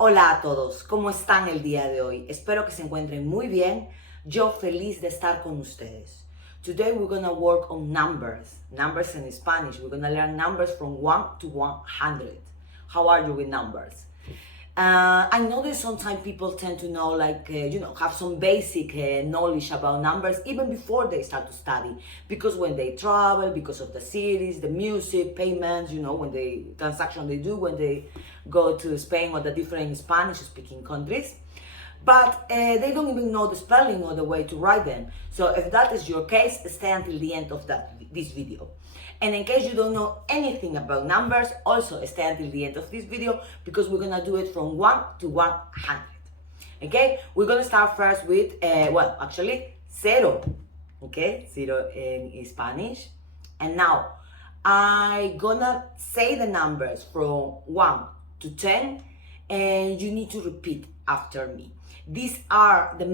Hola a todos, ¿cómo están el día de hoy? Espero que se encuentren muy bien. Yo feliz de estar con ustedes. Today we're gonna work on numbers. Numbers in Spanish. We're gonna learn numbers from 1 to 100. How are you with numbers? I know that sometimes people tend to know, have some basic knowledge about numbers even before they start to study. Because when they travel, because of the cities, the music, payments, when the transaction they do when they go to Spain or the different Spanish-speaking countries. But they don't even know the spelling or the way to write them. So if that is your case, stay until the end of this video. And in case you don't know anything about numbers, also stay until the end of this video because we're gonna do it from 1 to 100. Okay, we're gonna start first with, cero. Okay, zero in Spanish. And now, I'm gonna say the numbers from 1 to 10 and you need to repeat after me. These are the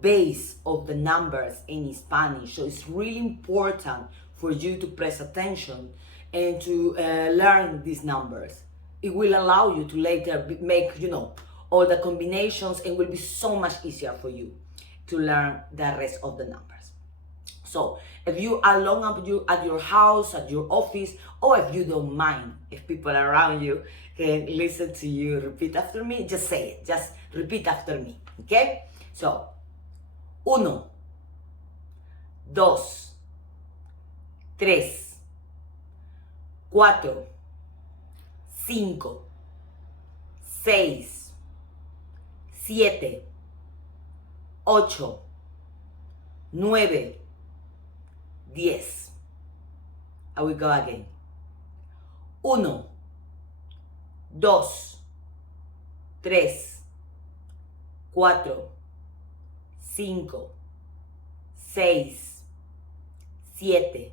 base of the numbers in Spanish, so it's really important for you to press attention and to learn these numbers. It will allow you to later make, all the combinations, and will be so much easier for you to learn the rest of the numbers. So if you are alone at your house, at your office, or if you don't mind, if people around you can listen to you repeat after me, just say it. Just repeat after me, okay? So, 1, 2, 3, 4, 5, 6, 7, 8, 9, 10. I will go again. 1, 2, 3, 4, 5, 6, 7,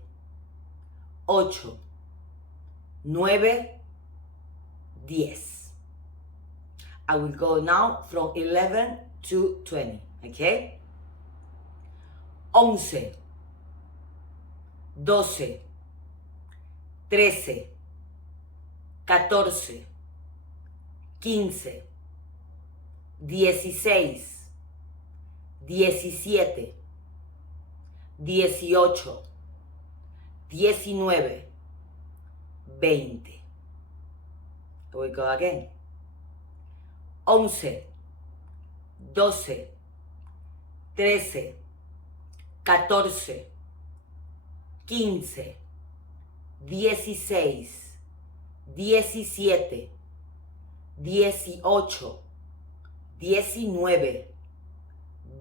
8, 9, 10. I will go now from 11 to 20, okay? 11, 12, 13, 14, 15, 16, 17, 18, 19, 20. I will go again. 11, 12, 13, 14, 15, 16, 17, 18, 19,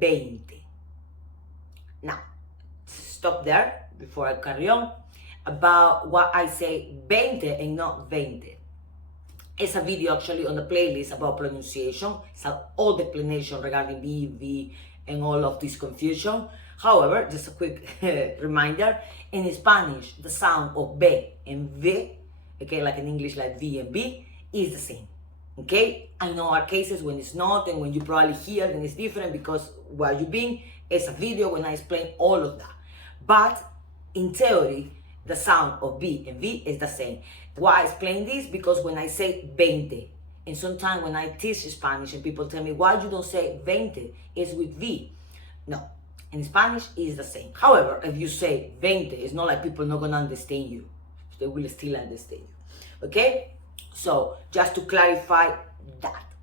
20. Now, stop there before I carry on. About what I say 20 and not 20. It's a video actually on the playlist about pronunciation. It's all the explanation regarding B, V, and all of this confusion. However, just a quick reminder, in Spanish, the sound of B and V, okay, like in English, like V and B, is the same, okay? I know are cases when it's not, and when you probably hear, then it's different because where you've been, it's a video when I explain all of that. But in theory, the sound of B and V is the same. Why I explain this? Because when I say 20, and sometimes when I teach Spanish and people tell me, why you don't say 20, it's with V. No, in Spanish it's the same. However, if you say 20, it's not like people not gonna understand you. They will still understand you, okay? So, just to clarify that.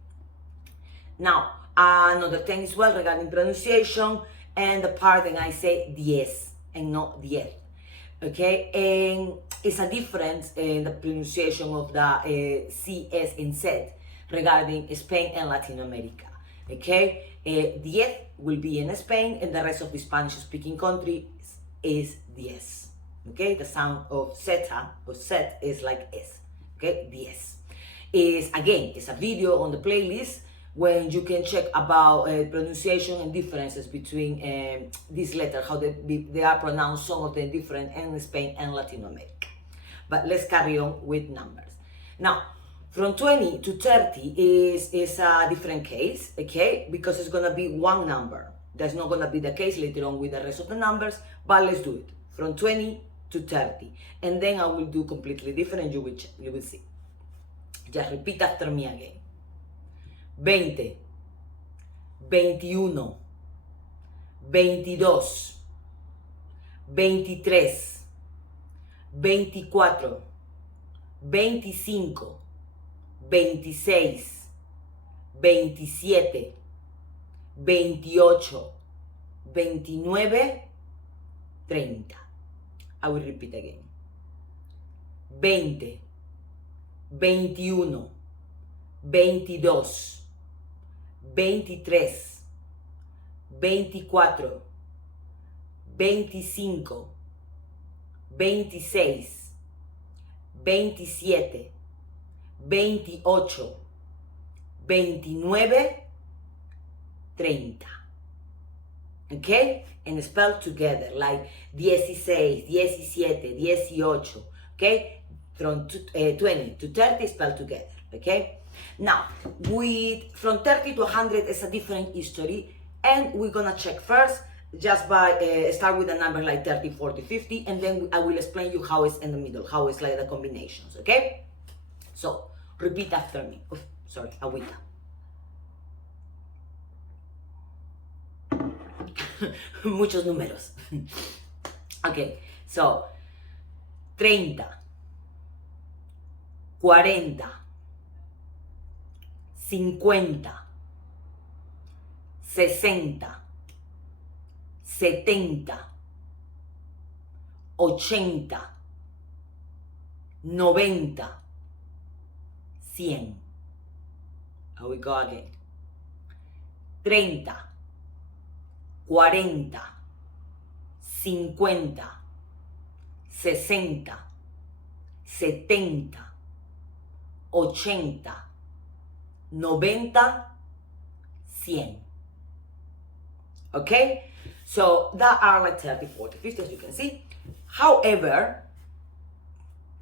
Now, another thing as well regarding pronunciation and the part that I say 10 and not 10. Okay, and it's a difference in the pronunciation of the CS and Z regarding Spain and Latin America. Okay, 10 will be in Spain, and the rest of the Spanish-speaking countries is 10. Okay, the sound of zeta or Z is like S. Okay, 10 is again. It's a video on the playlist when you can check about pronunciation and differences between these letters, how they are pronounced, some of them different in Spain and Latin America. But let's carry on with numbers. Now, from 20 to 30 is a different case, okay? Because it's gonna be one number. That's not gonna be the case later on with the rest of the numbers, but let's do it. From 20 to 30. And then I will do completely different, you will see. Just repeat after me again. 20, 21, 22, 23, 24, 25, 26, 27, 28, 29, 30. I will repeat again. 20, 21, 22, 23, 24, 25, 26, 27, 28, 29, 30. Okay? And spell together like 16, 17, 18. Okay? From 20 to 30, spell together. Okay? Now, from 30 to 100 is a different history, and we're gonna check first just by start with a number like 30, 40, 50, and then I will explain you how it's in the middle, how it's like the combinations. Okay? So, repeat after me. Oof, sorry, agüita. Muchos números. Okay, so 30, 40, 50, 60, 70, 80, 90, 100. Here we go again. 30, 40, 50, 60, 70, 80, 90, 100. Okay? So that are like 30, 40, 50 as you can see. However,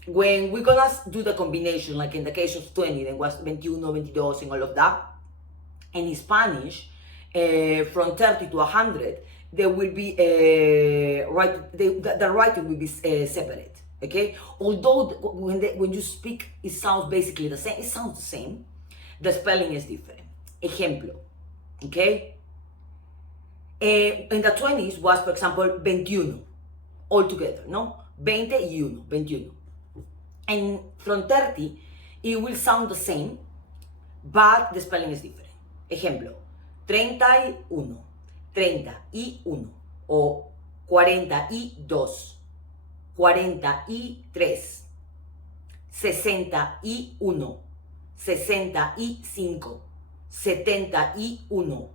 when we're gonna do the combination, like in the case of 20, then was 21, 22 and all of that, and in Spanish, from 30 to 100, there will be the writing will be separate. Okay, although when you speak, it sounds basically the same. It sounds the same. The spelling is different. Ejemplo. Okay. In the 20s was, for example, 21 all together. No, 21, 21. And from 30, it will sound the same, but the spelling is different. Ejemplo. 31, 31 o 42, 43, 61, 65, 71,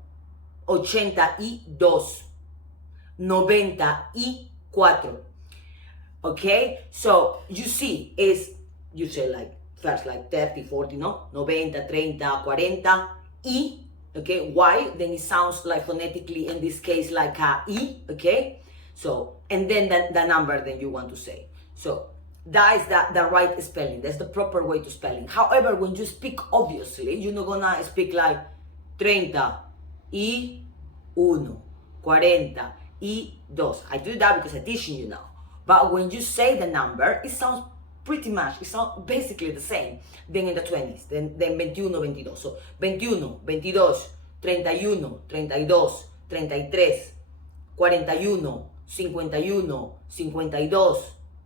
82, 94. Okay, so you see, you say like first like 30, 40, no? 90, 30, 40, y. Okay, why? Then it sounds like phonetically in this case like a E, okay? So, and then the number that you want to say. So, that is the right spelling. That's the proper way to spelling. However, when you speak, obviously, you're not gonna speak like 30 y 1, 40 y 2. I do that because I'm teaching you now. But when you say the number, it sounds pretty much, it sounds basically the same than in the 20s, then 21, 22. So 21, 22, 31, 32, 33, 41, 51, 52,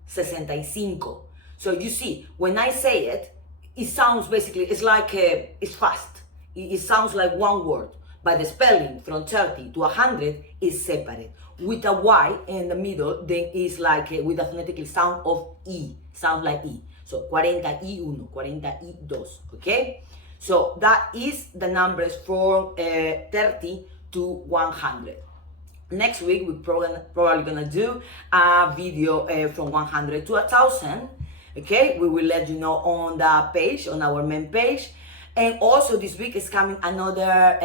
65. So you see, when I say it, it sounds basically, it's like, it's fast. It sounds like one word, but the spelling from 30 to 100 is separate. With a Y in the middle, then it's like with a phonetic sound of E, sounds like E. So 41, 42, okay? So that is the numbers from 30 to 100. Next week, we're probably gonna do a video from 100 to 1,000, okay? We will let you know on the page, on our main page. And also this week is coming another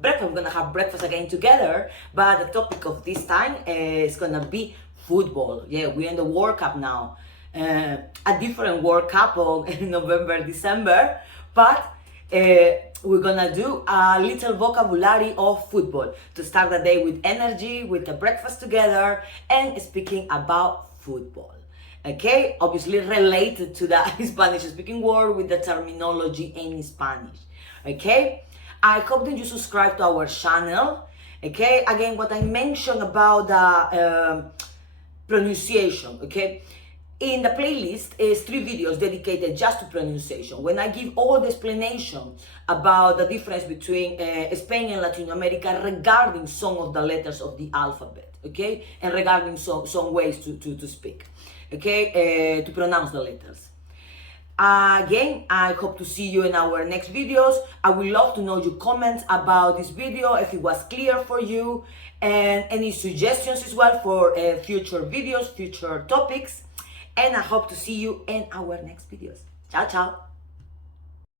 breakfast. We're gonna have breakfast again together, but the topic of this time is gonna be football. Yeah, we're in the World Cup now. A different World Cup in November, December, but we're gonna do a little vocabulary of football to start the day with energy, with the breakfast together, and speaking about football. Okay, obviously related to the Spanish speaking word with the terminology in Spanish. Okay, I hope that you subscribe to our channel. Okay, again, what I mentioned about the pronunciation, okay, in the playlist is 3 videos dedicated just to pronunciation, when I give all the explanation about the difference between Spain and Latin America regarding some of the letters of the alphabet, okay, and regarding some ways to speak, okay, to pronounce the letters. Again, I hope to see you in our next videos. I would love to know your comments about this video, if it was clear for you, and any suggestions as well for future videos, future topics. And I hope to see you in our next videos. Ciao, ciao.